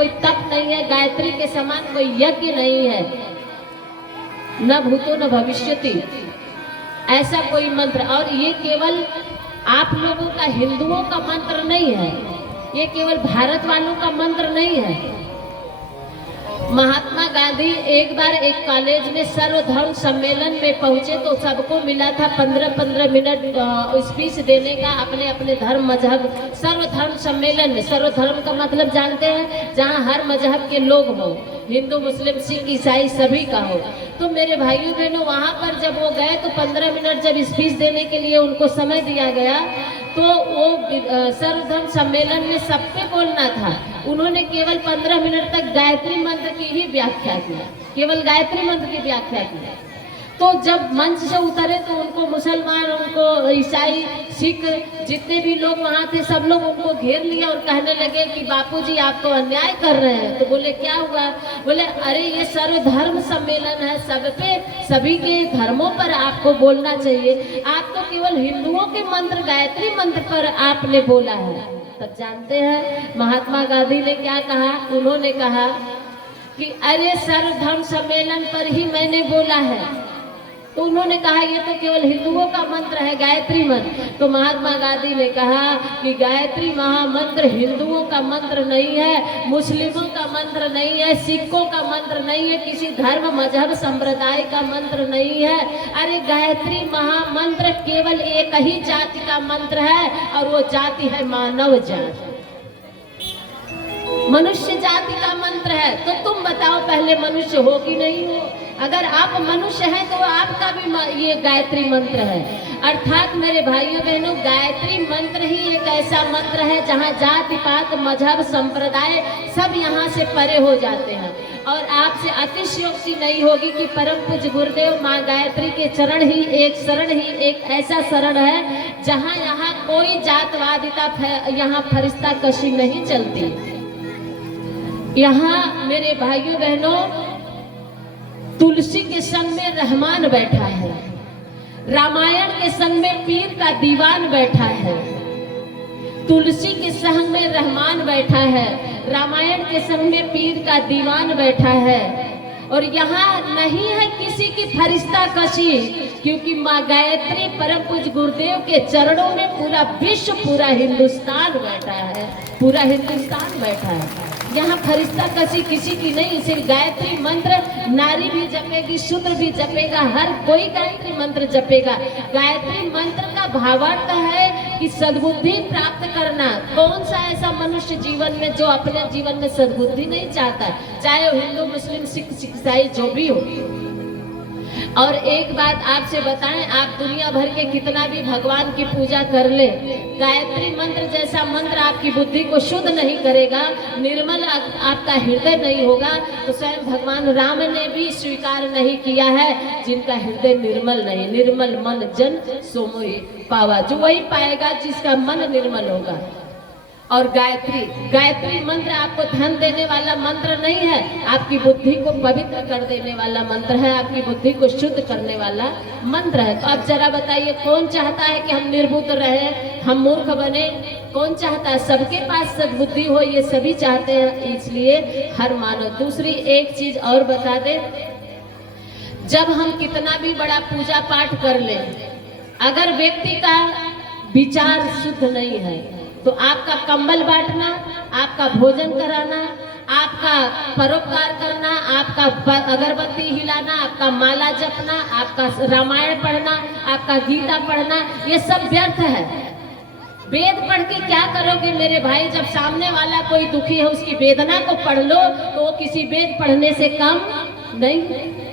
कोई तप नहीं है, गायत्री के समान कोई यज्ञ नहीं है, न भूतो न भविष्यति, ऐसा कोई मंत्र। और ये केवल आप लोगों का, हिंदुओं का मंत्र नहीं है, ये केवल भारत वालों का मंत्र नहीं है। महात्मा गांधी एक बार एक कॉलेज में सर्वधर्म सम्मेलन में पहुंचे तो सबको मिला था 15-15 मिनट स्पीच देने का अपने अपने धर्म मजहब। सर्वधर्म सम्मेलन में, सर्वधर्म का मतलब जानते हैं, जहां हर मजहब के लोग हो, हिंदू मुस्लिम सिख ईसाई सभी का हो। तो मेरे भाइयों बहनों, वहां पर जब वो गए तो 15 मिनट जब स्पीच देने के लिए उनको समय दिया गया तो वो सर्वधर्म सम्मेलन में सब पे बोलना था। उन्होंने केवल 15 मिनट तक गायत्री मंत्र की ही व्याख्या की, केवल गायत्री मंत्र की व्याख्या की। तो जब मंच से उतरे तो उनको मुसलमान, उनको ईसाई, सिख, जितने भी लोग वहाँ थे सब लोग उनको घेर लिया और कहने लगे कि बापूजी आप तो अन्याय कर रहे हैं। तो बोले क्या हुआ? बोले अरे ये सर्वधर्म सम्मेलन है, सब पे, सभी के धर्मों पर आपको बोलना चाहिए, आप तो केवल हिंदुओं के मंत्र गायत्री मंत्र पर आपने बोला है। तब जानते हैं महात्मा गांधी ने क्या कहा? उन्होंने कहा कि अरे सर्वधर्म सम्मेलन पर ही मैंने बोला है। तो उन्होंने कहा ये तो केवल हिंदुओं का मंत्र है, गायत्री मंत्र। तो महात्मा गांधी ने कहा कि गायत्री महामंत्र हिंदुओं का मंत्र नहीं है, मुस्लिमों का मंत्र नहीं है, सिखों का मंत्र नहीं है, किसी धर्म मजहब संप्रदाय का मंत्र नहीं है। अरे गायत्री महामंत्र केवल एक ही जाति का मंत्र है और वो जाति है मानव जाति, मनुष्य जाति का मंत्र है। तो तुम बताओ पहले मनुष्य हो कि नहीं हो? अगर आप मनुष्य हैं तो आपका भी ये गायत्री मंत्र है। अर्थात मेरे भाइयों बहनों, गायत्री मंत्र ही एक ऐसा मंत्र है जहाँ जाति पात मजहब संप्रदाय सब यहाँ से परे हो जाते हैं। और आपसे अतिशयोक्ति नहीं होगी कि परम पूज्य गुरुदेव माँ गायत्री के चरण ही एक ऐसा शरण है जहाँ यहाँ कोई जातवादिता, यहाँ फरिश्ता कशी नहीं चलती। यहाँ मेरे भाइयों बहनों, तुलसी के संग में रहमान बैठा है, रामायण के संग में पीर का दीवान बैठा है। तुलसी के संग में रहमान बैठा है, रामायण के संग में पीर का दीवान बैठा है। और यहाँ नहीं है किसी की फरिश्ता कशी, क्योंकि माँ गायत्री परम पूज्य गुरुदेव के चरणों में पूरा विश्व, पूरा हिंदुस्तान बैठा है, पूरा हिंदुस्तान बैठा है। यहाँ फरिश्ता कसी किसी की नहीं। सिर्फ गायत्री मंत्र नारी भी जपेगी, शूद्र भी जपेगा, हर कोई गायत्री मंत्र जपेगा। गायत्री मंत्र का भावार्थ है कि सद्बुद्धि प्राप्त करना। कौन सा ऐसा मनुष्य जीवन में जो अपने जीवन में सद्बुद्धि नहीं चाहता, चाहे वो हिंदू मुस्लिम सिख ईसाई जो भी हो। और एक बात आपसे बताएं, आप दुनिया भर के कितना भी भगवान की पूजा कर ले, गायत्री मंत्र जैसा मंत्र आपकी बुद्धि को शुद्ध नहीं करेगा, निर्मल आपका हृदय नहीं होगा। तो स्वयं भगवान राम ने भी स्वीकार नहीं किया है, जिनका हृदय निर्मल नहीं। निर्मल मन जन सो मोहि पावा, जो वही पाएगा जिसका मन निर्मल होगा। और गायत्री मंत्र आपको धन देने वाला मंत्र नहीं है, आपकी बुद्धि को पवित्र कर देने वाला मंत्र है, आपकी बुद्धि को शुद्ध करने वाला मंत्र है। तो अब जरा बताइए, कौन चाहता है कि हम निर्बुद्ध रहे, हम मूर्ख बने? कौन चाहता है? सबके पास सद्बुद्धि हो, ये सभी चाहते हैं, इसलिए हर मानव। दूसरी एक चीज और बता दे, जब हम कितना भी बड़ा पूजा पाठ कर ले, अगर व्यक्ति का विचार शुद्ध नहीं है तो आपका कंबल बांटना, आपका भोजन कराना, आपका परोपकार करना, आपका अगरबत्ती हिलाना, आपका माला जपना, आपका रामायण पढ़ना, आपका गीता पढ़ना, ये सब व्यर्थ है। वेद पढ़ के क्या करोगे मेरे भाई? जब सामने वाला कोई दुखी है, उसकी वेदना को पढ़ लो तो वो किसी वेद पढ़ने से कम नहीं।